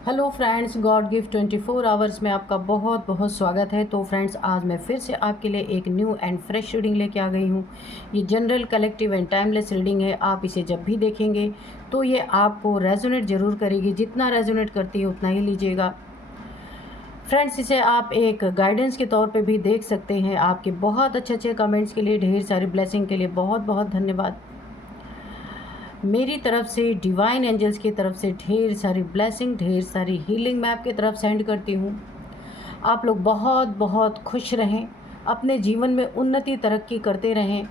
Hello friends, God gift 24 hours में आपका बहुत बहुत स्वागत है। तो फ्रेंड्स, आज मैं फिर से आपके लिए एक न्यू एंड फ्रेश रीडिंग लेके आ गई हूँ। ये general, collective and timeless reading है। आप इसे जब भी देखेंगे तो ये आपको रेजोनेट ज़रूर करेगी। जितना रेजोनेट करती है उतना ही लीजिएगा। फ्रेंड्स, इसे आप एक गाइडेंस के तौर पे भी देख सकते हैं। आपके बहुत अच्छे अच्छे कमेंट्स के लिए, ढेर सारी ब्लेसिंग के लिए बहुत बहुत धन्यवाद। मेरी तरफ से, डिवाइन एंजल्स की तरफ से ढेर सारी ब्लेसिंग, ढेर सारी हीलिंग मैं आपकी तरफ सेंड करती हूँ। आप लोग बहुत बहुत खुश रहें, अपने जीवन में उन्नति तरक्की करते रहें।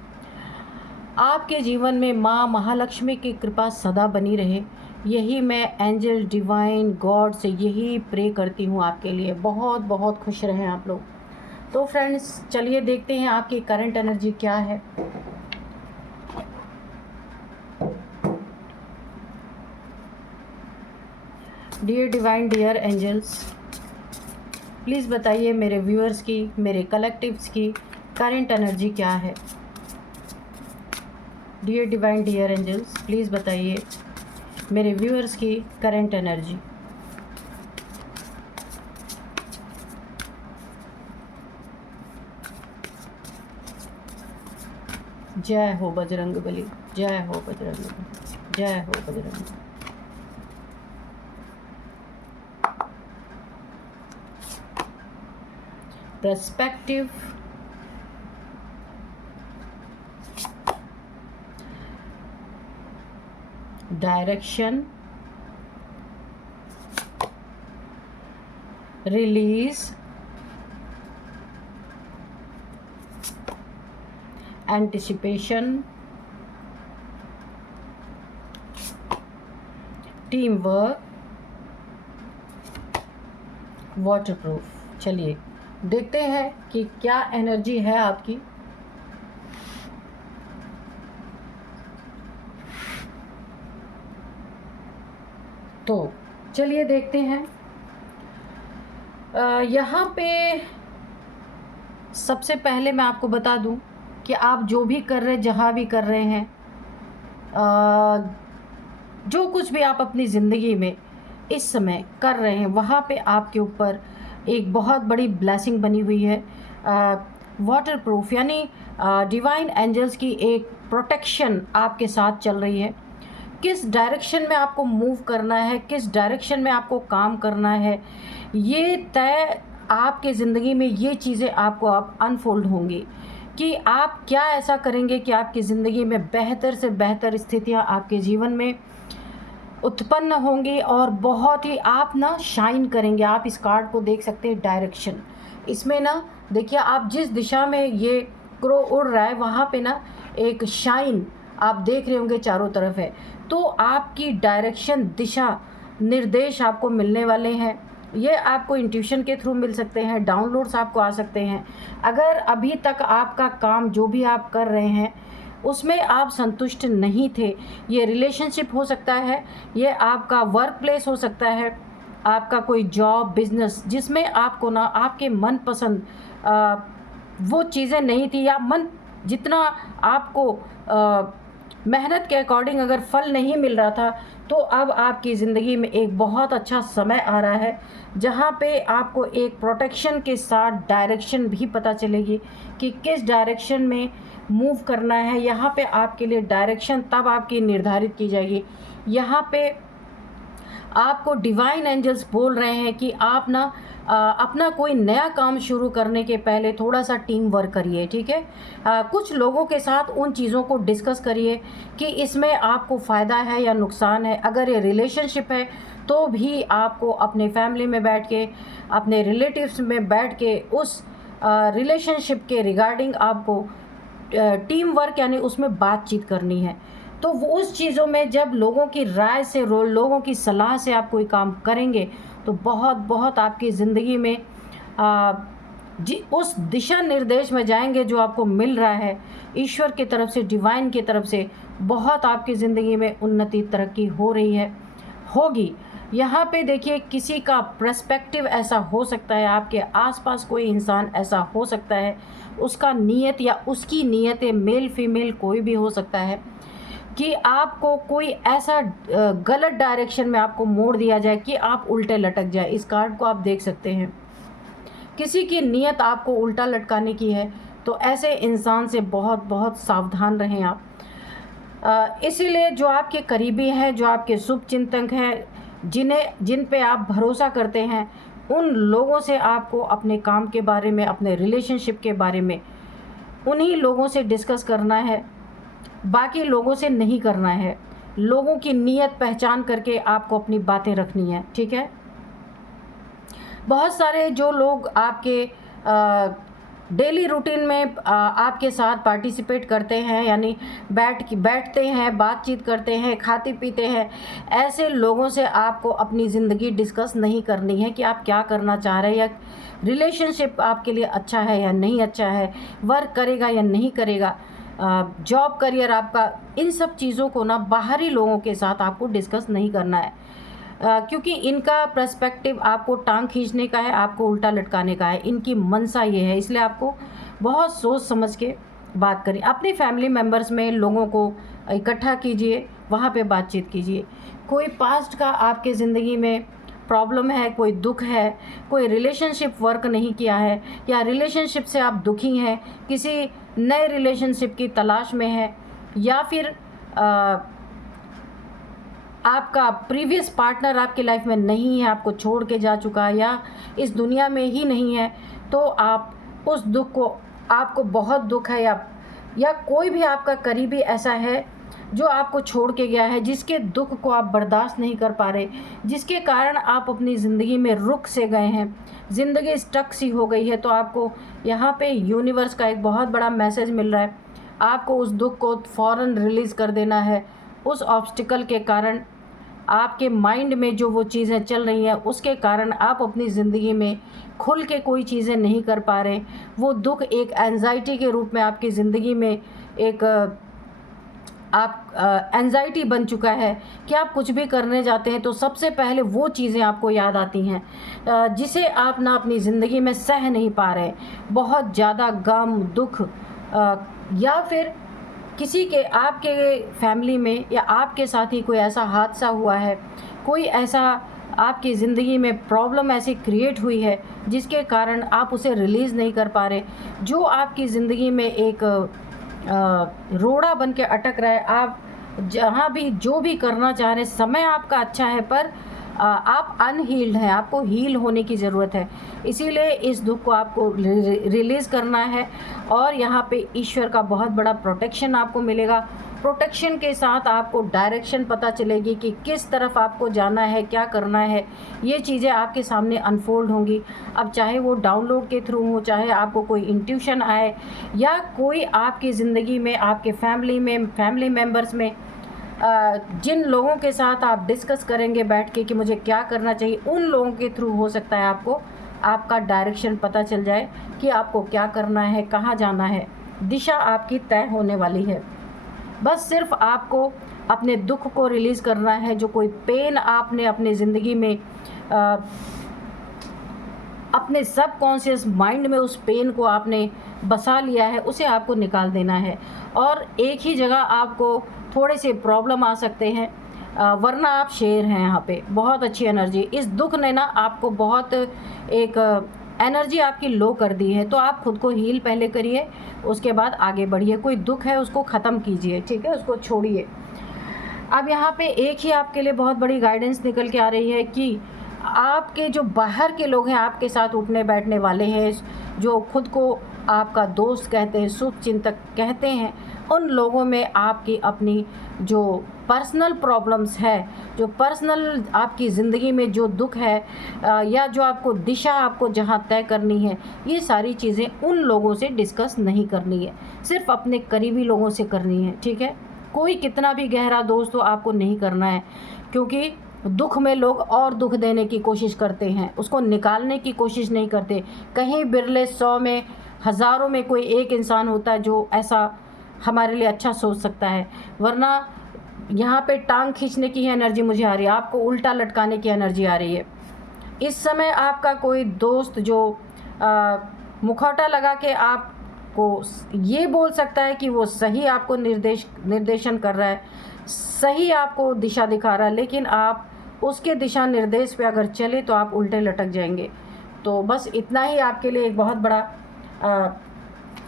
आपके जीवन में माँ महालक्ष्मी की कृपा सदा बनी रहे, यही मैं एंजल, डिवाइन, गॉड से यही प्रे करती हूँ आपके लिए। बहुत बहुत खुश रहें आप लोग। तो फ्रेंड्स, चलिए देखते हैं आपकी करंट एनर्जी क्या है। Dear divine, dear angels, please बताइए मेरे व्यूअर्स की, मेरे कलेक्टिव्स की करंट एनर्जी क्या है। Dear divine, dear angels, please बताइए मेरे व्यूअर्स की करंट एनर्जी। जय हो बजरंगबली, जय हो बजरंगबली, जय हो Bajrang. Perspective, direction, release, anticipation, team work, waterproof. चलिए देखते हैं कि क्या एनर्जी है आपकी। तो चलिए देखते हैं। यहाँ पे सबसे पहले मैं आपको बता दूं कि आप जो भी कर रहे, जहाँ भी कर रहे हैं, जो कुछ भी आप अपनी ज़िंदगी में इस समय कर रहे हैं, वहाँ पे आपके ऊपर एक बहुत बड़ी ब्लेसिंग बनी हुई है। वाटरप्रूफ यानी डिवाइन एंजल्स की एक प्रोटेक्शन आपके साथ चल रही है। किस डायरेक्शन में आपको मूव करना है, किस डायरेक्शन में आपको काम करना है, ये तय आपके ज़िंदगी में ये चीज़ें आपको अब अनफोल्ड होंगी कि आप क्या ऐसा करेंगे कि आपकी ज़िंदगी में बेहतर से बेहतर स्थितियाँ आपके जीवन में उत्पन्न होंगी और बहुत ही आप ना शाइन करेंगे। आप इस कार्ड को देख सकते हैं, डायरेक्शन। इसमें ना देखिए, आप जिस दिशा में ये क्रो उड़ रहा है वहाँ पे ना एक शाइन आप देख रहे होंगे चारों तरफ है। तो आपकी डायरेक्शन, दिशा निर्देश आपको मिलने वाले हैं। ये आपको इंट्यूशन के थ्रू मिल सकते हैं, डाउनलोड्स आपको आ सकते हैं। अगर अभी तक आपका काम जो भी आप कर रहे हैं उसमें आप संतुष्ट नहीं थे, ये रिलेशनशिप हो सकता है, ये आपका वर्क प्लेस हो सकता है, आपका कोई जॉब, बिजनेस जिसमें आपको ना आपके मनपसंद वो चीज़ें नहीं थी, या मन जितना आपको मेहनत के अकॉर्डिंग अगर फल नहीं मिल रहा था, तो अब आपकी ज़िंदगी में एक बहुत अच्छा समय आ रहा है जहाँ पे आपको एक प्रोटेक्शन के साथ डायरेक्शन भी पता चलेगी कि किस डायरेक्शन में मूव करना है। यहाँ पे आपके लिए डायरेक्शन तब आपकी निर्धारित की जाएगी। यहाँ पे आपको डिवाइन एंजल्स बोल रहे हैं कि आप ना अपना कोई नया काम शुरू करने के पहले थोड़ा सा टीम वर्क करिए, ठीक है। कुछ लोगों के साथ उन चीज़ों को डिस्कस करिए कि इसमें आपको फ़ायदा है या नुकसान है। अगर ये रिलेशनशिप है तो भी आपको अपने फैमिली में बैठ के, अपने रिलेटिव्स में बैठ के उस रिलेशनशिप के रिगार्डिंग आपको टीम वर्क यानी उसमें बातचीत करनी है। तो वो उस चीज़ों में जब लोगों की राय से, लोगों की सलाह से आप कोई काम करेंगे तो बहुत बहुत आपकी ज़िंदगी में उस दिशा निर्देश में जाएंगे जो आपको मिल रहा है ईश्वर की तरफ से, डिवाइन की तरफ से। बहुत आपकी ज़िंदगी में उन्नति, तरक्की हो रही है, होगी। यहाँ पे देखिए, किसी का पर्सपेक्टिव ऐसा हो सकता है, आपके आसपास कोई इंसान ऐसा हो सकता है, उसका नीयत या उसकी नीयतें, मेल फीमेल कोई भी हो सकता है, कि आपको कोई ऐसा गलत डायरेक्शन में आपको मोड़ दिया जाए कि आप उल्टे लटक जाए। इस कार्ड को आप देख सकते हैं, किसी की नीयत आपको उल्टा लटकाने की है, तो ऐसे इंसान से बहुत बहुत सावधान रहें आप। इसीलिए जो आपके करीबी हैं, जो आपके शुभ चिंतक हैं, जिन पे आप भरोसा करते हैं, उन लोगों से आपको अपने काम के बारे में, अपने रिलेशनशिप के बारे में उन्हीं लोगों से डिस्कस करना है, बाकी लोगों से नहीं करना है। लोगों की नीयत पहचान करके आपको अपनी बातें रखनी है, ठीक है। बहुत सारे जो लोग आपके डेली रूटीन में आपके साथ पार्टिसिपेट करते हैं, यानी बैठते हैं, बातचीत करते हैं, खाते पीते हैं, ऐसे लोगों से आपको अपनी ज़िंदगी डिस्कस नहीं करनी है कि आप क्या करना चाह रहे हैं, या रिलेशनशिप आपके लिए अच्छा है या नहीं अच्छा है, वर्क करेगा या नहीं करेगा, जॉब करियर आपका, इन सब चीज़ों को ना बाहरी लोगों के साथ आपको डिस्कस नहीं करना है, क्योंकि इनका पर्सपेक्टिव आपको टांग खींचने का है, आपको उल्टा लटकाने का है, इनकी मंशा ये है। इसलिए आपको बहुत सोच समझ के बात करें। अपनी फैमिली मेम्बर्स में लोगों को इकट्ठा कीजिए, वहाँ पे बातचीत कीजिए। कोई पास्ट का आपके ज़िंदगी में प्रॉब्लम है, कोई दुख है, कोई रिलेशनशिप वर्क नहीं किया है, या रिलेशनशिप से आप दुखी हैं, किसी नए रिलेशनशिप की तलाश में है, या फिर आपका प्रीवियस पार्टनर आपकी लाइफ में नहीं है, आपको छोड़ के जा चुका है, या इस दुनिया में ही नहीं है, तो आप उस दुख को, आपको बहुत दुख है, या कोई भी आपका करीबी ऐसा है जो आपको छोड़ के गया है, जिसके दुख को आप बर्दाश्त नहीं कर पा रहे, जिसके कारण आप अपनी ज़िंदगी में रुक से गए हैं, ज़िंदगी स्टक सी हो गई है, तो आपको यहाँ पे यूनिवर्स का एक बहुत बड़ा मैसेज मिल रहा है। आपको उस दुख को फ़ौरन रिलीज़ कर देना है। उस ऑब्स्टिकल के कारण, आपके माइंड में जो वो चीज़ें चल रही हैं, उसके कारण आप अपनी ज़िंदगी में खुल के कोई चीज़ें नहीं कर पा रहे। वो दुख एक एंजाइटी के रूप में आपकी ज़िंदगी में एक एंजाइटी बन चुका है कि आप कुछ भी करने जाते हैं तो सबसे पहले वो चीज़ें आपको याद आती हैं जिसे आप ना अपनी ज़िंदगी में सह नहीं पा रहे। बहुत ज़्यादा गम, दुख, या फिर किसी के, आपके फैमिली में या आपके साथ ही कोई ऐसा हादसा हुआ है, कोई ऐसा आपकी ज़िंदगी में प्रॉब्लम ऐसी क्रिएट हुई है जिसके कारण आप उसे रिलीज़ नहीं कर पा रहे, जो आपकी ज़िंदगी में एक रोड़ा बन के अटक रहा है। आप जहाँ भी जो भी करना चाह रहे, समय आपका अच्छा है, पर आप अनहील्ड हैं, आपको हील होने की ज़रूरत है। इसीलिए इस दुख को आपको रिलीज़ करना है, और यहाँ पे ईश्वर का बहुत बड़ा प्रोटेक्शन आपको मिलेगा। प्रोटेक्शन के साथ आपको डायरेक्शन पता चलेगी कि किस तरफ आपको जाना है, क्या करना है। ये चीज़ें आपके सामने अनफोल्ड होंगी। अब चाहे वो डाउनलोड के थ्रू हो, चाहे आपको कोई इंट्यूशन आए, या कोई आपकी ज़िंदगी में, आपके फैमिली मेम्बर्स में जिन लोगों के साथ आप डिस्कस करेंगे बैठ के कि मुझे क्या करना चाहिए, उन लोगों के थ्रू हो सकता है आपको आपका डायरेक्शन पता चल जाए कि आपको क्या करना है, कहाँ जाना है। दिशा आपकी तय होने वाली है। बस सिर्फ आपको अपने दुख को रिलीज़ करना है। जो कोई पेन आपने अपनी ज़िंदगी में अपने सबकॉन्शियस माइंड में उस पेन को आपने बसा लिया है, उसे आपको निकाल देना है। और एक ही जगह आपको थोड़े से प्रॉब्लम आ सकते हैं, वरना आप शेर हैं। यहाँ पे बहुत अच्छी एनर्जी, इस दुख ने ना आपको बहुत एक एनर्जी आपकी लो कर दी है। तो आप खुद को हील पहले करिए, उसके बाद आगे बढ़िए। कोई दुख है उसको ख़त्म कीजिए, ठीक है, उसको छोड़िए। अब यहाँ पे एक ही आपके लिए बहुत बड़ी गाइडेंस निकल के आ रही है कि आपके जो बाहर के लोग हैं, आपके साथ उठने बैठने वाले हैं, जो खुद को आपका दोस्त कहते हैं, शुभ चिंतक कहते हैं, उन लोगों में आपकी अपनी जो पर्सनल प्रॉब्लम्स है, जो पर्सनल आपकी ज़िंदगी में जो दुख है, या जो आपको दिशा आपको जहाँ तय करनी है, ये सारी चीज़ें उन लोगों से डिस्कस नहीं करनी है, सिर्फ अपने करीबी लोगों से करनी है, ठीक है। कोई कितना भी गहरा दोस्त हो, आपको नहीं करना है, क्योंकि दुख में लोग और दुख देने की कोशिश करते हैं, उसको निकालने की कोशिश नहीं करते। कहीं बिरले 100 में, हज़ारों में कोई एक इंसान होता है जो ऐसा हमारे लिए अच्छा सोच सकता है। वरना यहाँ पे टांग खींचने की एनर्जी मुझे आ रही है, आपको उल्टा लटकाने की एनर्जी आ रही है। इस समय आपका कोई दोस्त जो मुखौटा लगा के को ये बोल सकता है कि वो सही आपको निर्देशन कर रहा है, सही आपको दिशा दिखा रहा है, लेकिन आप उसके दिशा निर्देश पे अगर चले तो आप उल्टे लटक जाएंगे। तो बस इतना ही आपके लिए एक बहुत बड़ा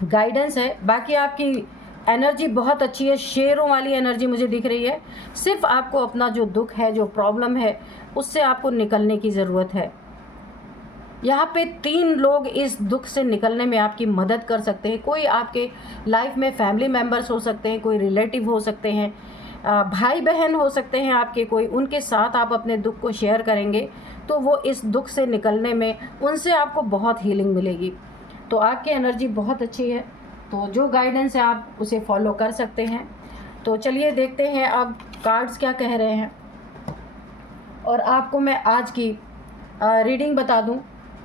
गाइडेंस है। बाकी आपकी एनर्जी बहुत अच्छी है, शेरों वाली एनर्जी मुझे दिख रही है। सिर्फ आपको अपना जो दुख है, जो प्रॉब्लम है, उससे आपको निकलने की ज़रूरत है। यहाँ पे 3 लोग इस दुख से निकलने में आपकी मदद कर सकते हैं। कोई आपके लाइफ में फैमिली मेम्बर्स हो सकते हैं, कोई रिलेटिव हो सकते हैं, भाई बहन हो सकते हैं आपके कोई, उनके साथ आप अपने दुख को शेयर करेंगे तो वो इस दुख से निकलने में उनसे आपको बहुत हीलिंग मिलेगी। तो आपकी एनर्जी बहुत अच्छी है, तो जो गाइडेंस है आप उसे फॉलो कर सकते हैं। तो चलिए देखते हैं अब कार्ड्स क्या कह रहे हैं। और आपको मैं आज की रीडिंग बता दूं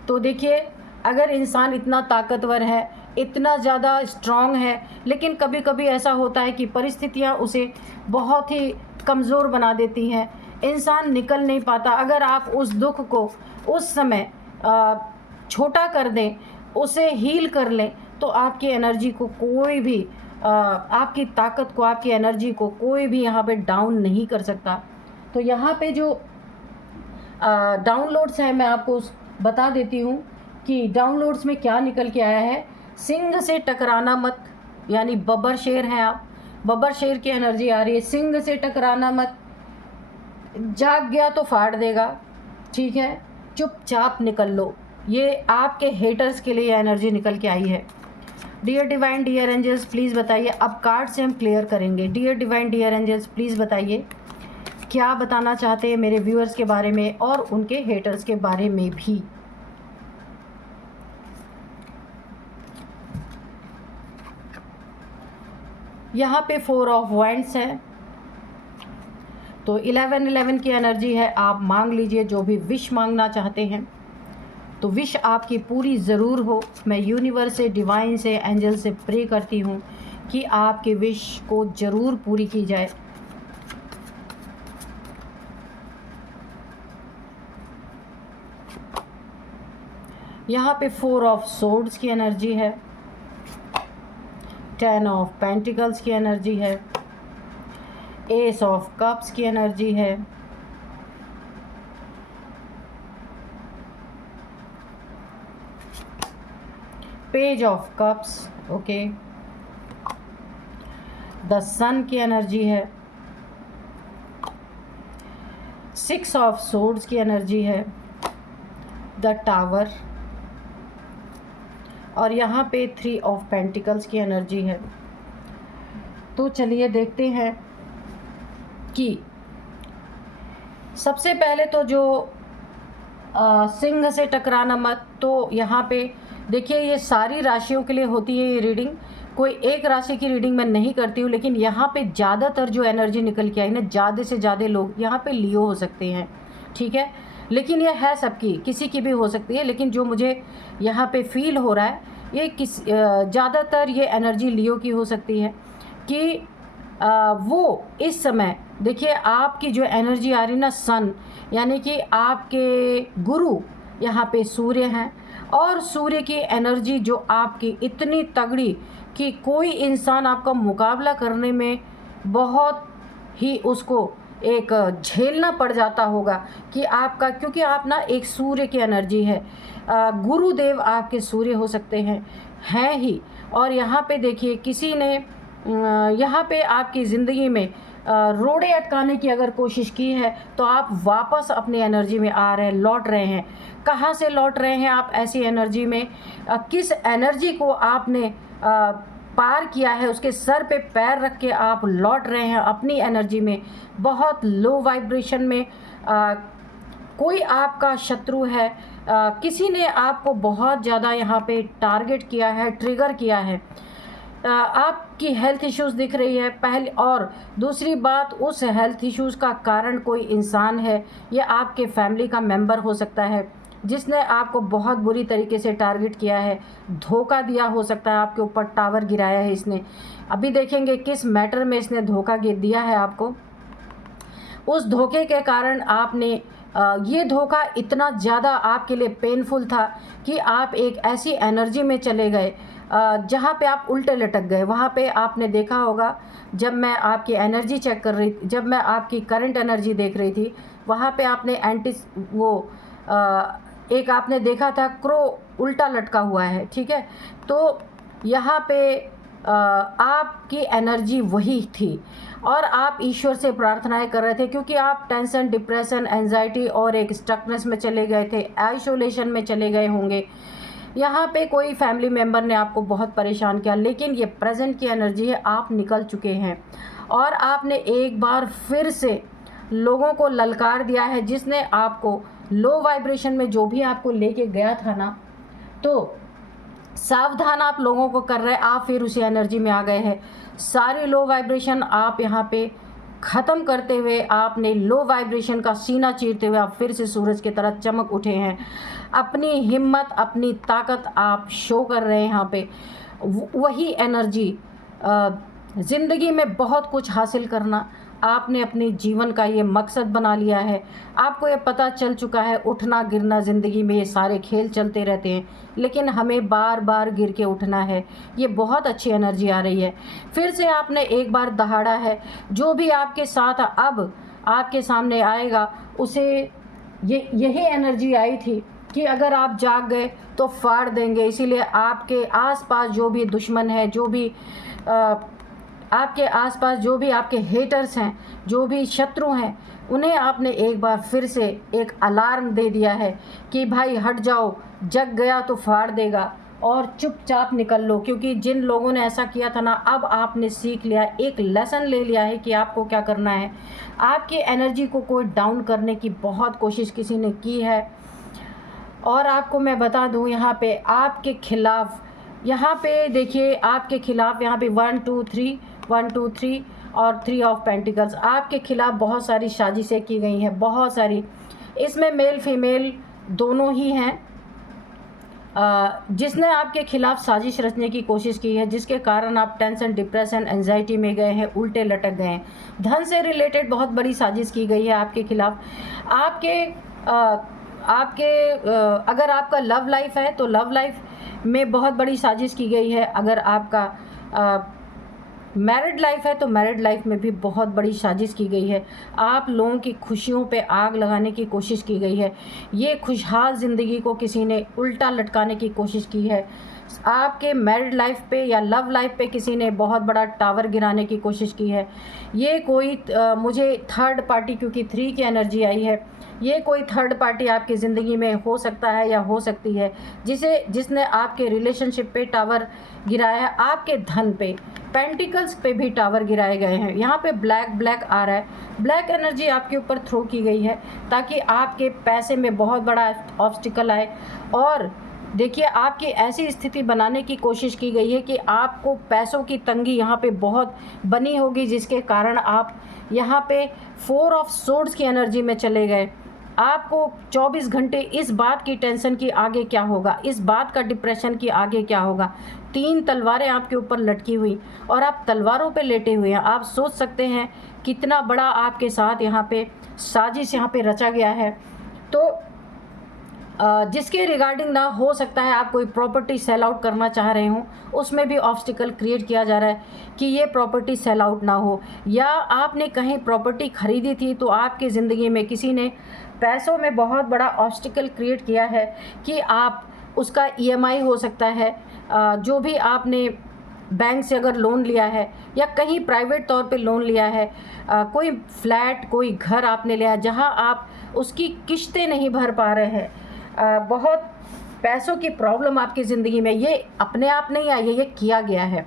तो देखिए, अगर इंसान इतना ताकतवर है, इतना ज़्यादा स्ट्रॉन्ग है, लेकिन कभी कभी ऐसा होता है कि परिस्थितियाँ उसे बहुत ही कमज़ोर बना देती हैं, इंसान निकल नहीं पाता। अगर आप उस दुख को उस समय छोटा कर दें, उसे हील कर लें, तो आपकी एनर्जी को कोई भी आपकी ताकत को, आपकी एनर्जी को कोई भी यहाँ पे डाउन नहीं कर सकता। तो यहाँ पे जो डाउनलोड्स हैं मैं आपको बता देती हूँ कि डाउनलोड्स में क्या निकल के आया है। सिंह से टकराना मत, यानी बब्बर शेर हैं आप, बब्बर शेर की एनर्जी आ रही है। सिंह से टकराना मत, जाग गया तो फाड़ देगा, ठीक है, चुपचाप निकल लो। ये आपके हेटर्स के लिए एनर्जी निकल के आई है। Dear divine dear angels please बताइए, अब कार्ड से हम क्लियर करेंगे। Dear divine dear angels please बताइए क्या बताना चाहते हैं मेरे व्यूअर्स के बारे में और उनके हेटर्स के बारे में भी। यहाँ पे 4 ऑफ वांड्स है, तो 11 की एनर्जी है। आप मांग लीजिए जो भी विश मांगना चाहते हैं, तो विश आपकी पूरी ज़रूर हो। मैं यूनिवर्स से, डिवाइन से, एंजल से प्रे करती हूँ कि आपके विश को ज़रूर पूरी की जाए। यहाँ पे 4 ऑफ सोर्ड्स की एनर्जी है, 10 ऑफ पेंटिकल्स की एनर्जी है, एस ऑफ कप्स की एनर्जी है, page of cups, okay, the sun की एनर्जी है, 6 ऑफ सोर्ड्स की एनर्जी है, द टावर, और यहाँ पे 3 ऑफ पेंटिकल्स की एनर्जी है। तो चलिए देखते हैं कि सबसे पहले तो जो सिंह से टकराना मत, तो यहाँ पे देखिए ये सारी राशियों के लिए होती है ये रीडिंग, कोई एक राशि की रीडिंग मैं नहीं करती हूँ, लेकिन यहाँ पे ज़्यादातर जो एनर्जी निकल के आई ना, ज़्यादा से ज़्यादा लोग यहाँ पे लियो हो सकते हैं, ठीक है, लेकिन ये है सबकी, किसी की भी हो सकती है, लेकिन जो मुझे यहाँ पे फील हो रहा है ये ज़्यादातर ये एनर्जी लियो की हो सकती है कि वो इस समय देखिए आपकी जो एनर्जी आ रही ना, सन, यानी कि आपके गुरु यहाँ पे सूर्य हैं, और सूर्य की एनर्जी जो आपकी इतनी तगड़ी कि कोई इंसान आपका मुकाबला करने में बहुत ही उसको एक झेलना पड़ जाता होगा कि आपका, क्योंकि आप ना एक सूर्य की एनर्जी है, गुरुदेव आपके सूर्य हो सकते हैं ही। और यहाँ पे देखिए किसी ने यहाँ पे आपकी ज़िंदगी में रोड़े अटकाने की अगर कोशिश की है, तो आप वापस अपनी एनर्जी में आ रहे हैं, लौट रहे हैं। कहाँ से लौट रहे हैं आप ऐसी एनर्जी में, किस एनर्जी को आपने पार किया है, उसके सर पे पैर रख के आप लौट रहे हैं अपनी एनर्जी में, बहुत लो वाइब्रेशन में। कोई आपका शत्रु है, किसी ने आपको बहुत ज़्यादा यहाँ पे टारगेट किया है, ट्रिगर किया है, आपकी हेल्थ इश्यूज़ दिख रही है पहले, और दूसरी बात उस हेल्थ इश्यूज़ का कारण कोई इंसान है, या आपके फैमिली का मेंबर हो सकता है जिसने आपको बहुत बुरी तरीके से टारगेट किया है, धोखा दिया हो सकता है, आपके ऊपर टावर गिराया है इसने। अभी देखेंगे किस मैटर में इसने धोखा दिया है आपको। उस धोखे के कारण आपने ये धोखा इतना ज़्यादा आपके लिए पेनफुल था कि आप एक ऐसी एनर्जी में चले गए जहाँ पे आप उल्टे लटक गए। वहाँ पे आपने देखा होगा, जब मैं आपकी एनर्जी चेक कर रही, जब मैं आपकी करंट एनर्जी देख रही थी, वहाँ पे आपने एक आपने देखा था क्रो उल्टा लटका हुआ है, ठीक है। तो यहाँ पे आपकी एनर्जी वही थी और आप ईश्वर से प्रार्थनाएं कर रहे थे, क्योंकि आप टेंशन, डिप्रेशन, एंजाइटी और एक स्टकनेस में चले गए थे, आइसोलेशन में चले गए होंगे। यहाँ पे कोई फैमिली मेम्बर ने आपको बहुत परेशान किया, लेकिन ये प्रेजेंट की एनर्जी है, आप निकल चुके हैं और आपने एक बार फिर से लोगों को ललकार दिया है, जिसने आपको लो वाइब्रेशन में जो भी आपको लेके गया था ना, तो सावधान आप लोगों को कर रहे हैं, आप फिर उसी एनर्जी में आ गए हैं। सारी लो वाइब्रेशन आप यहाँ पे ख़त्म करते हुए, आपने लो वाइब्रेशन का सीना चीरते हुए आप फिर से सूरज की तरह चमक उठे हैं। अपनी हिम्मत, अपनी ताकत आप शो कर रहे हैं यहाँ पे। वही एनर्जी, ज़िंदगी में बहुत कुछ हासिल करना आपने अपने जीवन का ये मकसद बना लिया है। आपको ये पता चल चुका है, उठना गिरना ज़िंदगी में ये सारे खेल चलते रहते हैं, लेकिन हमें बार बार गिर के उठना है। ये बहुत अच्छी एनर्जी आ रही है। फिर से आपने एक बार दहाड़ा है। जो भी आपके साथ अब आपके सामने आएगा, उसे यही एनर्जी आई थी कि अगर आप जाग गए तो फाड़ देंगे। इसीलिए आपके आसपास जो भी दुश्मन है, जो भी आपके आसपास जो भी आपके हेटर्स हैं, जो भी शत्रु हैं, उन्हें आपने एक बार फिर से एक अलार्म दे दिया है कि भाई हट जाओ, जग गया तो फाड़ देगा और चुपचाप निकल लो। क्योंकि जिन लोगों ने ऐसा किया था ना, अब आपने सीख लिया, एक लेसन ले लिया है कि आपको क्या करना है। आपकी एनर्जी को कोई डाउन करने की बहुत कोशिश किसी ने की है, और आपको मैं बता दूं, यहाँ पे आपके खिलाफ, यहाँ पे देखिए आपके खिलाफ, यहाँ पे 1 2 3 1 2 3 और 3 ऑफ पेंटिकल्स, आपके खिलाफ बहुत सारी साजिशें की गई हैं, बहुत सारी। इसमें मेल फीमेल दोनों ही हैं, जिसने आपके खिलाफ साजिश रचने की कोशिश की है, जिसके कारण आप टेंशन, डिप्रेशन, एंजाइटी में गए हैं, उल्टे लटक गए हैं। धन से रिलेटेड बहुत बड़ी साजिश की गई है आपके खिलाफ। अगर आपका लव लाइफ है तो लव लाइफ में बहुत बड़ी साजिश की गई है। अगर आपका मैरिड लाइफ है तो मैरिड लाइफ में भी बहुत बड़ी साजिश की गई है। आप लोगों की खुशियों पे आग लगाने की कोशिश की गई है। ये खुशहाल ज़िंदगी को किसी ने उल्टा लटकाने की कोशिश की है। आपके मैरिड लाइफ पे या लव लाइफ पे किसी ने बहुत बड़ा टावर गिराने की कोशिश की है। ये कोई मुझे थर्ड पार्टी, क्योंकि 3 की एनर्जी आई है, ये कोई थर्ड पार्टी आपकी ज़िंदगी में हो सकता है या हो सकती है, जिसने आपके रिलेशनशिप पे टावर गिराया है। आपके धन पे, पेंटिकल्स पे भी टावर गिराए गए हैं। यहाँ पे ब्लैक आ रहा है, ब्लैक एनर्जी आपके ऊपर थ्रो की गई है ताकि आपके पैसे में बहुत बड़ा ऑब्स्टिकल आए। और देखिए, आपकी ऐसी स्थिति बनाने की कोशिश की गई है कि आपको पैसों की तंगी यहाँ पे बहुत बनी होगी, जिसके कारण आप यहाँ पे 4 ऑफ सोर्ड्स की एनर्जी में चले गए। आपको 24 घंटे इस बात की टेंशन की आगे क्या होगा, इस बात का डिप्रेशन की आगे क्या होगा। 3 तलवारें आपके ऊपर लटकी हुई और आप तलवारों पे लेटे हुए हैं। आप सोच सकते हैं कितना बड़ा आपके साथ यहाँ पे साजिश यहाँ पे रचा गया है। तो जिसके रिगार्डिंग ना हो सकता है आप कोई प्रॉपर्टी सेल आउट करना चाह रहे हो, उसमें भी ऑब्स्टिकल क्रिएट किया जा रहा है कि ये प्रॉपर्टी सेल आउट ना हो। या आपने कहीं प्रॉपर्टी खरीदी थी तो आपकी ज़िंदगी में किसी ने पैसों में बहुत बड़ा ऑब्स्टिकल क्रिएट किया है कि आप उसका EMI हो सकता है, जो भी आपने बैंक से अगर लोन लिया है या कहीं प्राइवेट तौर पे लोन लिया है, कोई फ्लैट, कोई घर आपने लिया जहां आप उसकी किश्तें नहीं भर पा रहे हैं, बहुत पैसों की प्रॉब्लम आपकी ज़िंदगी में, ये अपने आप नहीं आई है, ये किया गया है।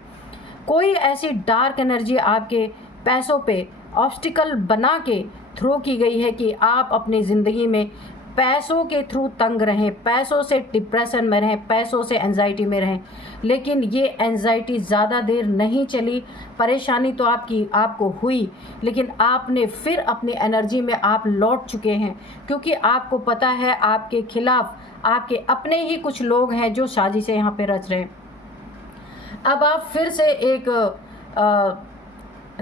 कोई ऐसी डार्क एनर्जी आपके पैसों पे ऑब्स्टिकल बना के थ्रो की गई है कि आप अपनी ज़िंदगी में पैसों के थ्रू तंग रहें, पैसों से डिप्रेशन में रहें, पैसों से एंजाइटी में रहें। लेकिन ये एंजाइटी ज़्यादा देर नहीं चली, परेशानी तो आपको हुई, लेकिन आपने फिर अपनी एनर्जी में आप लौट चुके हैं, क्योंकि आपको पता है आपके खिलाफ आपके अपने ही कुछ लोग हैं जो साजिशें यहाँ पे रच रहे हैं। अब आप फिर से एक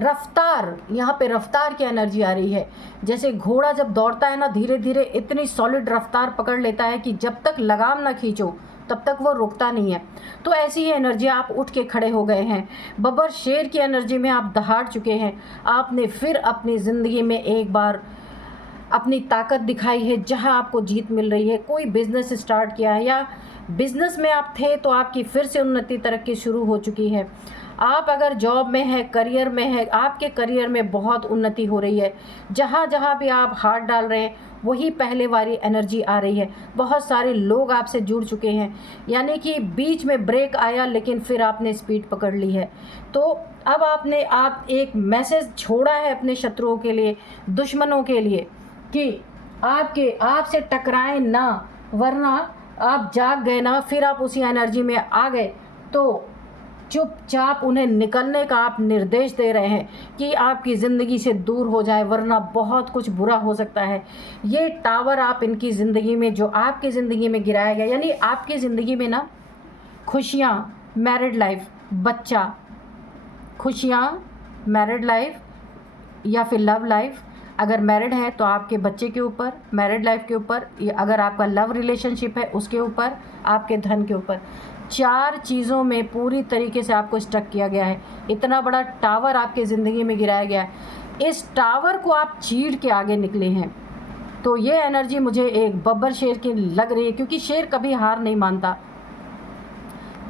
रफ्तार, यहाँ पे रफ्तार की एनर्जी आ रही है। जैसे घोड़ा जब दौड़ता है ना, धीरे धीरे इतनी सॉलिड रफ्तार पकड़ लेता है कि जब तक लगाम ना खींचो तब तक वो रुकता नहीं है। तो ऐसी ही एनर्जी, आप उठ के खड़े हो गए हैं। बब्बर शेर की एनर्जी में आप दहाड़ चुके हैं। आपने फिर अपनी ज़िंदगी में एक बार अपनी ताकत दिखाई है, जहां आपको जीत मिल रही है। कोई बिज़नेस स्टार्ट किया है या बिज़नेस में आप थे तो आपकी फिर से उन्नति तरक्की शुरू हो चुकी है। आप अगर जॉब में है, करियर में है, आपके करियर में बहुत उन्नति हो रही है। जहाँ जहाँ भी आप हाथ डाल रहे हैं वही पहले वाली एनर्जी आ रही है। बहुत सारे लोग आपसे जुड़ चुके हैं, यानी कि बीच में ब्रेक आया लेकिन फिर आपने स्पीड पकड़ ली है। तो अब आप एक मैसेज छोड़ा है अपने शत्रुओं के लिए, दुश्मनों के लिए, कि आपसे टकराएं ना, वरना आप जाग गए ना, फिर आप उसी एनर्जी में आ गए तो चुपचाप उन्हें निकलने का आप निर्देश दे रहे हैं कि आपकी ज़िंदगी से दूर हो जाए, वरना बहुत कुछ बुरा हो सकता है। ये टावर आप इनकी ज़िंदगी में, जो आपकी ज़िंदगी में गिराया गया, यानी आपकी ज़िंदगी में ना खुशियाँ, मैरिड लाइफ, बच्चा, खुशियाँ, मैरिड लाइफ या फिर लव लाइफ। अगर मैरिड है तो आपके बच्चे के ऊपर, मैरिड लाइफ के ऊपर, अगर आपका लव रिलेशनशिप है उसके ऊपर, आपके धन के ऊपर, 4 चीज़ों में पूरी तरीके से आपको स्टक किया गया है। इतना बड़ा टावर आपके ज़िंदगी में गिराया गया है। इस टावर को आप चीर के आगे निकले हैं। तो ये एनर्जी मुझे एक बब्बर शेर की लग रही है, क्योंकि शेर कभी हार नहीं मानता।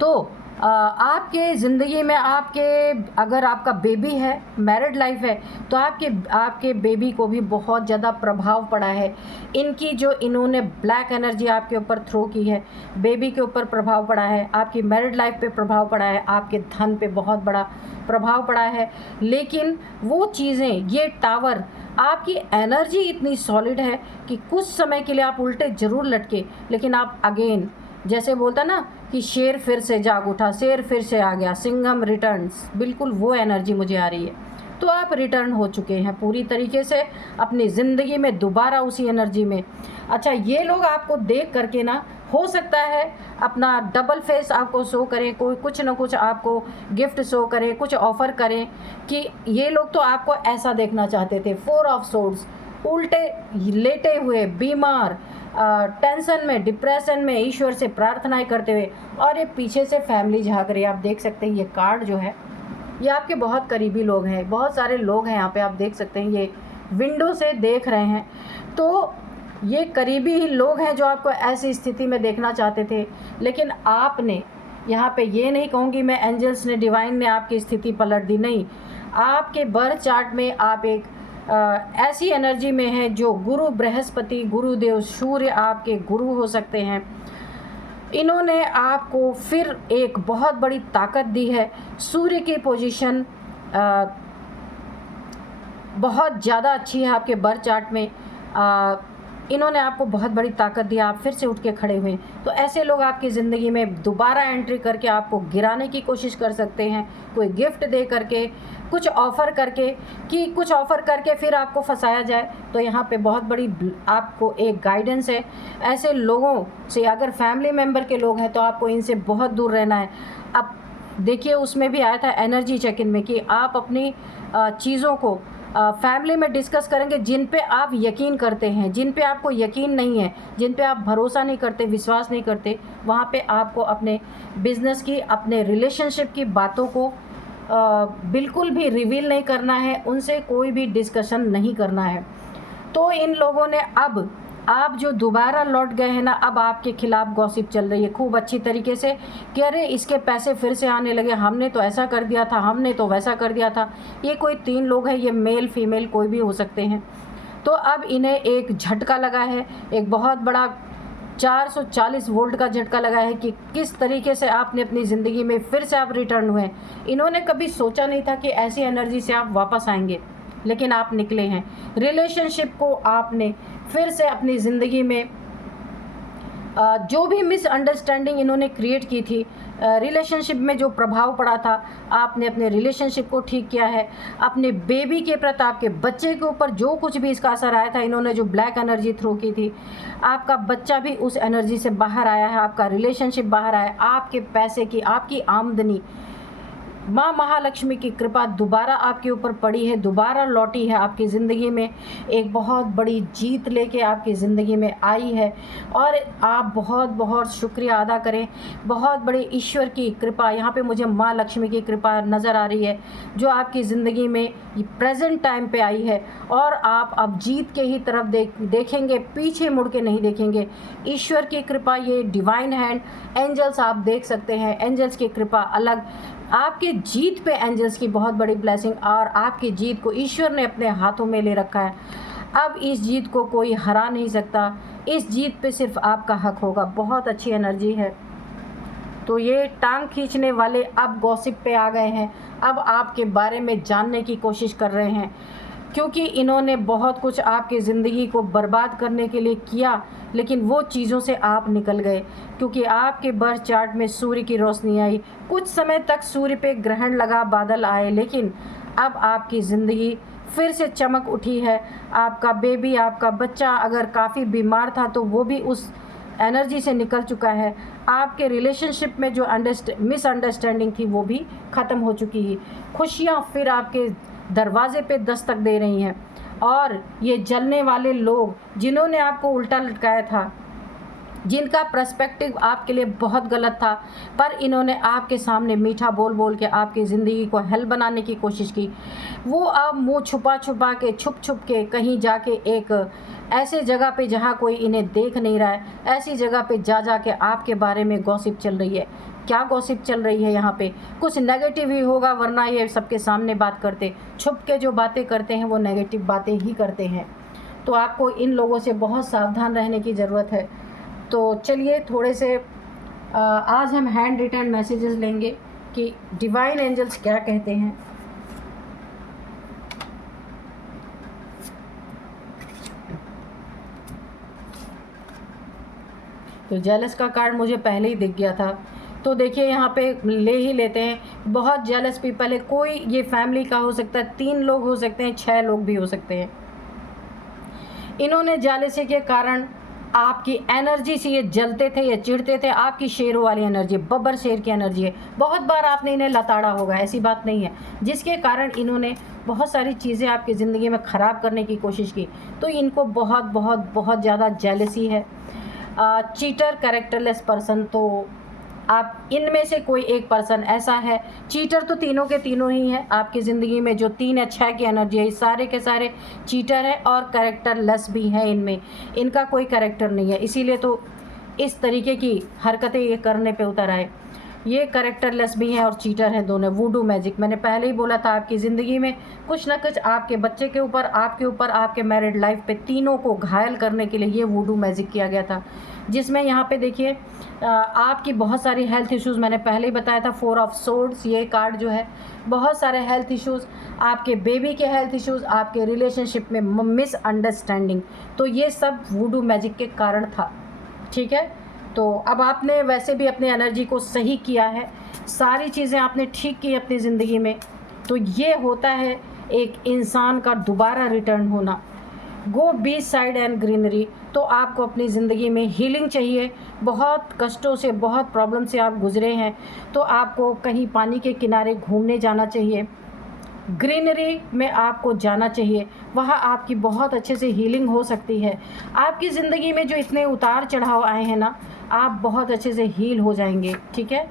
तो आपके ज़िंदगी में अगर आपका बेबी है, मैरिड लाइफ है, तो आपके बेबी को भी बहुत ज़्यादा प्रभाव पड़ा है। इन्होंने ब्लैक एनर्जी आपके ऊपर थ्रो की है, बेबी के ऊपर प्रभाव पड़ा है, आपकी मैरिड लाइफ पे प्रभाव पड़ा है, आपके धन पे बहुत बड़ा प्रभाव पड़ा है। लेकिन वो चीज़ें, ये टावर, आपकी एनर्जी इतनी सॉलिड है कि कुछ समय के लिए आप उल्टे ज़रूर लटके, लेकिन आप अगेन, जैसे बोलता ना कि शेर फिर से जाग उठा, शेर फिर से आ गया, सिंघम रिटर्न्स, बिल्कुल वो एनर्जी मुझे आ रही है। तो आप रिटर्न हो चुके हैं पूरी तरीके से अपनी ज़िंदगी में, दोबारा उसी एनर्जी में। अच्छा, ये लोग आपको देख करके ना, हो सकता है अपना डबल फेस आपको शो करें, कोई कुछ ना कुछ आपको गिफ्ट शो करें, कुछ ऑफ़र करें, कि ये लोग तो आपको ऐसा देखना चाहते थे। 4 ऑफ सोर्ड्स, उल्टे लेटे हुए, बीमार, टेंशन में, डिप्रेशन में, ईश्वर से प्रार्थनाएं करते हुए, और ये पीछे से फैमिली झाँक रही है। आप देख सकते हैं ये कार्ड जो है, ये आपके बहुत करीबी लोग हैं, बहुत सारे लोग हैं यहाँ पे, आप देख सकते हैं, ये विंडो से देख रहे हैं। तो ये करीबी ही लोग हैं जो आपको ऐसी स्थिति में देखना चाहते थे। लेकिन आपने यहाँ पे, ये नहीं कहूँगी मैं एंजल्स ने, डिवाइन ने आपकी स्थिति पलट दी, नहीं। आपके बर्थ चार्ट में आप एक ऐसी एनर्जी में है जो गुरु बृहस्पति, गुरुदेव सूर्य आपके गुरु हो सकते हैं। इन्होंने आपको फिर एक बहुत बड़ी ताकत दी है। सूर्य की पोजीशन बहुत ज़्यादा अच्छी है आपके बर्थ चार्ट में। इन्होंने आपको बहुत बड़ी ताकत दी, आप फिर से उठ के खड़े हुए। तो ऐसे लोग आपकी ज़िंदगी में दोबारा एंट्री करके आपको गिराने की कोशिश कर सकते हैं, कोई गिफ्ट दे करके, कुछ ऑफ़र करके फिर आपको फंसाया जाए। तो यहाँ पे बहुत बड़ी आपको एक गाइडेंस है। ऐसे लोगों से, अगर फैमिली मेम्बर के लोग हैं तो आपको इनसे बहुत दूर रहना है। अब देखिए, उसमें भी आया था एनर्जी चेक इन में कि आप अपनी चीज़ों को फैमिली में डिस्कस करेंगे जिन पे आप यकीन करते हैं, जिन पे आपको यकीन नहीं है, जिन पे आप भरोसा नहीं करते, विश्वास नहीं करते, वहाँ पे आपको अपने बिज़नेस की, अपने रिलेशनशिप की बातों को बिल्कुल भी रिवील नहीं करना है, उनसे कोई भी डिस्कशन नहीं करना है। तो इन लोगों ने, अब आप जो दोबारा लौट गए हैं ना, अब आपके खिलाफ गॉसिप चल रही है खूब अच्छी तरीके से कि अरे इसके पैसे फिर से आने लगे, हमने तो ऐसा कर दिया था, हमने तो वैसा कर दिया था। ये कोई 3 लोग हैं, ये मेल फीमेल कोई भी हो सकते हैं। तो अब इन्हें एक झटका लगा है, एक बहुत बड़ा 440 वोल्ट का झटका लगा है कि किस तरीके से आपने अपनी ज़िंदगी में फिर से आप रिटर्न हुए। इन्होंने कभी सोचा नहीं था कि ऐसी एनर्जी से आप वापस आएंगे, लेकिन आप निकले हैं। रिलेशनशिप को आपने फिर से अपनी ज़िंदगी में, जो भी मिसअंडरस्टैंडिंग इन्होंने क्रिएट की थी, रिलेशनशिप में जो प्रभाव पड़ा था, आपने अपने रिलेशनशिप को ठीक किया है। अपने बेबी के प्रति, आपके बच्चे के ऊपर जो कुछ भी इसका असर आया था, इन्होंने जो ब्लैक एनर्जी थ्रो की थी, आपका बच्चा भी उस एनर्जी से बाहर आया है, आपका रिलेशनशिप बाहर आया, आपके पैसे की, आपकी आमदनी माँ महालक्ष्मी की कृपा दोबारा आपके ऊपर पड़ी है, दोबारा लौटी है आपकी ज़िंदगी में, एक बहुत बड़ी जीत लेके आपकी ज़िंदगी में आई है। और आप बहुत बहुत शुक्रिया अदा करें, बहुत बड़ी ईश्वर की कृपा, यहाँ पे मुझे माँ लक्ष्मी की कृपा नज़र आ रही है जो आपकी ज़िंदगी में प्रेजेंट टाइम पे आई है। और आप अब जीत के ही तरफ देखेंगे, पीछे मुड़ के नहीं देखेंगे। ईश्वर की कृपा, ये डिवाइन हैंड, एंजल्स आप देख सकते हैं, एंजल्स की कृपा अलग, आपके जीत पे एंजल्स की बहुत बड़ी ब्लेसिंग, और आपकी जीत को ईश्वर ने अपने हाथों में ले रखा है। अब इस जीत को कोई हरा नहीं सकता, इस जीत पे सिर्फ आपका हक होगा। बहुत अच्छी एनर्जी है। तो ये टांग खींचने वाले अब गॉसिप पे आ गए हैं, अब आपके बारे में जानने की कोशिश कर रहे हैं, क्योंकि इन्होंने बहुत कुछ आपकी ज़िंदगी को बर्बाद करने के लिए किया, लेकिन वो चीज़ों से आप निकल गए, क्योंकि आपके बर्थ चार्ट में सूर्य की रोशनी आई। कुछ समय तक सूर्य पे ग्रहण लगा, बादल आए, लेकिन अब आपकी ज़िंदगी फिर से चमक उठी है। आपका बेबी, आपका बच्चा अगर काफ़ी बीमार था तो वो भी उस एनर्जी से निकल चुका है। आपके रिलेशनशिप में जो मिसअंडरस्टैंडिंग थी वो भी ख़त्म हो चुकी है। खुशियाँ फिर आपके दरवाजे पे दस्तक दे रही हैं। और ये जलने वाले लोग जिन्होंने आपको उल्टा लटकाया था, जिनका पर्सपेक्टिव आपके लिए बहुत गलत था, पर इन्होंने आपके सामने मीठा बोल बोल के आपकी ज़िंदगी को हल बनाने की कोशिश की, वो अब मुंह छुपा छुपा के, छुप छुप के कहीं जाके एक ऐसे जगह पे जहाँ कोई इन्हें देख नहीं रहा है, ऐसी जगह पे जा के आपके बारे में गॉसिप चल रही है। क्या गॉसिप चल रही है यहाँ पे? कुछ नेगेटिव ही होगा, वरना ये सबके सामने बात करते, छुप के जो बातें करते हैं वो नेगेटिव बातें ही करते हैं। तो आपको इन लोगों से बहुत सावधान रहने की ज़रूरत है। तो चलिए थोड़े से आज हम हैंड रिटन मैसेजेस लेंगे कि डिवाइन एंजल्स क्या कहते हैं। तो जेलस का कार्ड मुझे पहले ही दिख गया था, तो देखिए यहाँ पे ले ही लेते हैं। बहुत जेलस पीपल है, कोई ये फैमिली का हो सकता है, 3 लोग हो सकते हैं, 6 लोग भी हो सकते हैं। इन्होंने जेलसी के कारण आपकी एनर्जी से ये जलते थे या चिढ़ते थे। आपकी शेरों वाली एनर्जी, बब्बर शेर की एनर्जी है। बहुत बार आपने इन्हें लताड़ा होगा, ऐसी बात नहीं है, जिसके कारण इन्होंने बहुत सारी चीज़ें आपकी ज़िंदगी में ख़राब करने की कोशिश की। तो इनको बहुत बहुत बहुत ज़्यादा जेलसी है। चीटर, कैरेक्टरलेस पर्सन, तो आप इनमें से कोई एक पर्सन ऐसा है। चीटर तो तीनों के तीनों ही हैं आपकी ज़िंदगी में, जो 3 या 6 की एनर्जी है, सारे के सारे चीटर है और कैरेक्टरलेस भी हैं। इनमें इनका कोई कैरेक्टर नहीं है, इसीलिए तो इस तरीके की हरकतें ये करने पे उतर आए। ये कैरेक्टरलेस भी हैं और चीटर हैं दोनों। वूडू मैजिक, मैंने पहले ही बोला था, आपकी ज़िंदगी में कुछ ना कुछ आपके बच्चे के ऊपर, आपके ऊपर, आपके मैरिड लाइफ पे, तीनों को घायल करने के लिए ये वूडू मैजिक किया गया था। जिसमें यहाँ पे देखिए आपकी बहुत सारी हेल्थ इश्यूज़, मैंने पहले ही बताया था, 4 ऑफ सोर्ड्स ये कार्ड जो है, बहुत सारे हेल्थ इश्यूज़, आपके बेबी के हेल्थ इश्यूज़, आपके रिलेशनशिप में मिसअंडरस्टैंडिंग, तो ये सब वूडू मैजिक के कारण था। ठीक है, तो अब आपने वैसे भी अपनी एनर्जी को सही किया है, सारी चीज़ें आपने ठीक की अपनी ज़िंदगी में, तो ये होता है एक इंसान का दोबारा रिटर्न होना। गो बीच साइड एंड ग्रीनरी, तो आपको अपनी ज़िंदगी में हीलिंग चाहिए। बहुत कष्टों से, बहुत प्रॉब्लम से आप गुज़रे हैं, तो आपको कहीं पानी के किनारे घूमने जाना चाहिए, ग्रीनरी में आपको जाना चाहिए, वहाँ आपकी बहुत अच्छे से हीलिंग हो सकती है। आपकी ज़िंदगी में जो इतने उतार चढ़ाव आए हैं ना, आप बहुत अच्छे से हील हो जाएंगे। ठीक है,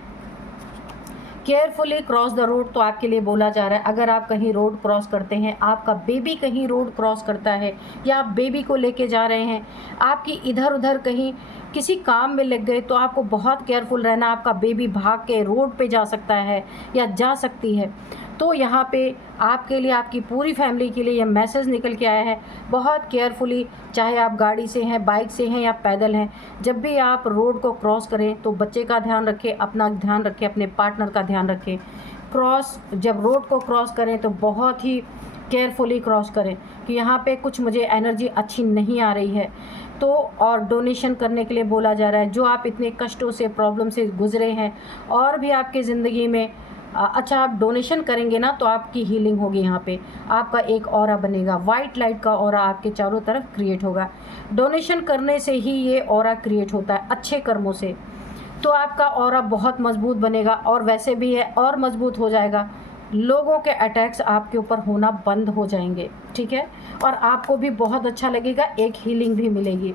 केयरफुली क्रॉस द रोड, तो आपके लिए बोला जा रहा है, अगर आप कहीं रोड क्रॉस करते हैं, आपका बेबी कहीं रोड क्रॉस करता है, या आप बेबी को लेके जा रहे हैं, आपकी इधर उधर कहीं किसी काम में लग गए, तो आपको बहुत केयरफुल रहना। आपका बेबी भाग के रोड पे जा सकता है या जा सकती है। तो यहाँ पे आपके लिए, आपकी पूरी फैमिली के लिए यह मैसेज निकल के आया है, बहुत केयरफुली, चाहे आप गाड़ी से हैं, बाइक से हैं या पैदल हैं, जब भी आप रोड को क्रॉस करें तो बच्चे का ध्यान रखें, अपना ध्यान रखें, अपने पार्टनर का ध्यान रखें। जब रोड को क्रॉस करें तो बहुत ही केयरफुली क्रॉस करें कि यहाँ पे कुछ मुझे एनर्जी अच्छी नहीं आ रही है। तो और डोनेशन करने के लिए बोला जा रहा है, जो आप इतने कष्टों से, प्रॉब्लम से गुजरे हैं, और भी आपकी ज़िंदगी में अच्छा आप डोनेशन करेंगे ना, तो आपकी हीलिंग होगी। यहाँ पे आपका एक ऑरा बनेगा, वाइट लाइट का ऑरा आपके चारों तरफ क्रिएट होगा। डोनेशन करने से ही ये ऑरा क्रिएट होता है, अच्छे कर्मों से। तो आपका ऑरा बहुत मजबूत बनेगा और वैसे भी है और मजबूत हो जाएगा। लोगों के अटैक्स आपके ऊपर होना बंद हो जाएंगे, ठीक है, और आपको भी बहुत अच्छा लगेगा, एक हीलिंग भी मिलेगी।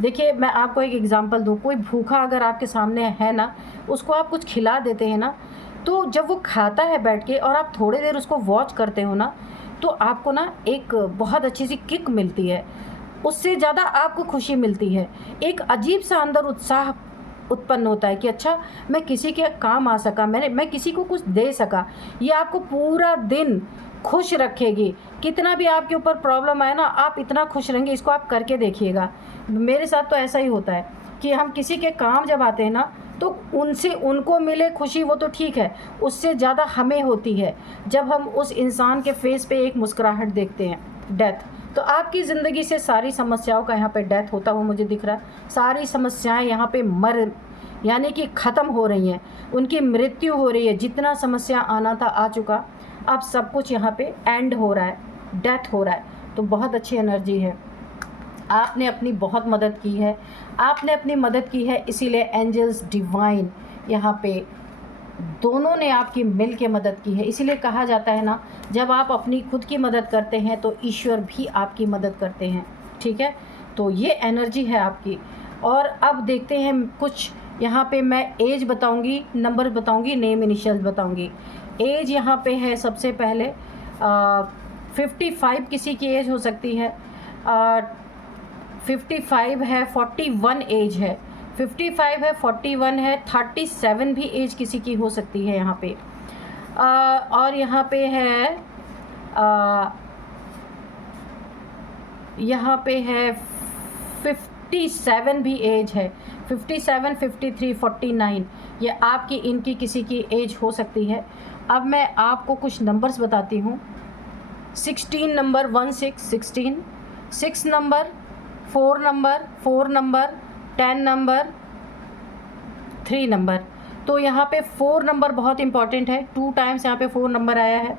देखिए मैं आपको एक एग्जांपल दूँ, कोई भूखा अगर आपके सामने है ना, उसको आप कुछ खिला देते हैं ना, तो जब वो खाता है बैठ के और आप थोड़ी देर उसको वॉच करते हो ना, तो आपको ना एक बहुत अच्छी सी किक मिलती है, उससे ज़्यादा आपको खुशी मिलती है। एक अजीब सा अंदर उत्साह उत्पन्न होता है कि अच्छा मैं किसी के काम आ सका, मैं किसी को कुछ दे सका। ये आपको पूरा दिन खुश रखेगी। कितना भी आपके ऊपर प्रॉब्लम आए ना, आप इतना खुश रहेंगे, इसको आप करके देखिएगा। मेरे साथ तो ऐसा ही होता है कि हम किसी के काम जब आते हैं ना, तो उनसे उनको मिले खुशी वो तो ठीक है, उससे ज़्यादा हमें होती है जब हम उस इंसान के फेस पे एक मुस्कुराहट देखते हैं। डेथ तो आपकी ज़िंदगी से सारी समस्याओं का यहाँ पे डेथ होता हुआ मुझे दिख रहा है। सारी समस्याएं यहाँ पे यानी कि ख़त्म हो रही हैं, उनकी मृत्यु हो रही है। जितना समस्या आना था आ चुका, अब सब कुछ यहाँ पे एंड हो रहा है, डेथ हो रहा है। तो बहुत अच्छी एनर्जी है। आपने अपनी बहुत मदद की है, आपने अपनी मदद की है, इसीलिए एंजल्स डिवाइन यहाँ पे दोनों ने आपकी मिल के मदद की है। इसीलिए कहा जाता है ना, जब आप अपनी खुद की मदद करते हैं तो ईश्वर भी आपकी मदद करते हैं, ठीक है। तो ये एनर्जी है आपकी। और अब देखते हैं कुछ, यहाँ पे मैं एज बताऊंगी, नंबर बताऊंगी, नेम इनिशियल्स बताऊंगी। एज यहाँ पे है सबसे पहले 55 किसी की एज हो सकती है, 55 है, 41 एज है, 55 है, 41 है, 37 भी एज किसी की हो सकती है यहाँ पे। और यहाँ पे है यहाँ पे है 57 भी एज है, 57, 53, 49, ये आपकी इनकी किसी की एज हो सकती है। अब मैं आपको कुछ नंबर्स बताती हूँ। 16 number, 16, 6 number, 4 number, 4 number, 10 number, 3 number. तो यहाँ पे 4 नंबर बहुत इंपॉर्टेंट है, 2 टाइम्स यहाँ पे 4 नंबर आया है,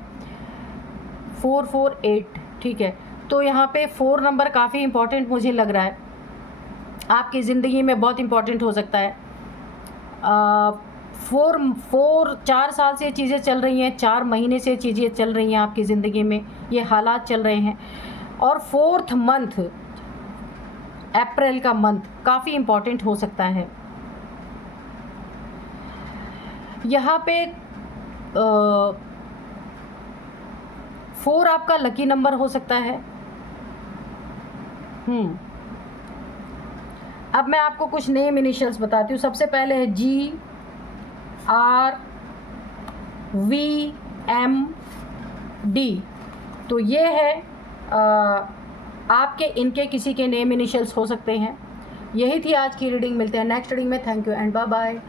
4, 4, 8, ठीक है। तो यहाँ पे 4 नंबर काफ़ी इंपॉर्टेंट मुझे लग रहा है, आपकी ज़िंदगी में बहुत इंपॉर्टेंट हो सकता है। 4 साल से चीज़ें चल रही हैं, 4 महीने से चीज़ें चल रही हैं आपकी ज़िंदगी में, ये हालात चल रहे हैं। और 4th मंथ, अप्रैल का मंथ काफ़ी इम्पॉर्टेंट हो सकता है। यहाँ पे 4 आपका लकी नंबर हो सकता है। अब मैं आपको कुछ नेम इनिशियल्स बताती हूँ। सबसे पहले है GRVM D। तो ये है आपके इनके किसी के नेम इनिशियल्स हो सकते हैं। यही थी आज की रीडिंग। मिलते हैं नेक्स्ट रीडिंग में। Thank you and bye bye.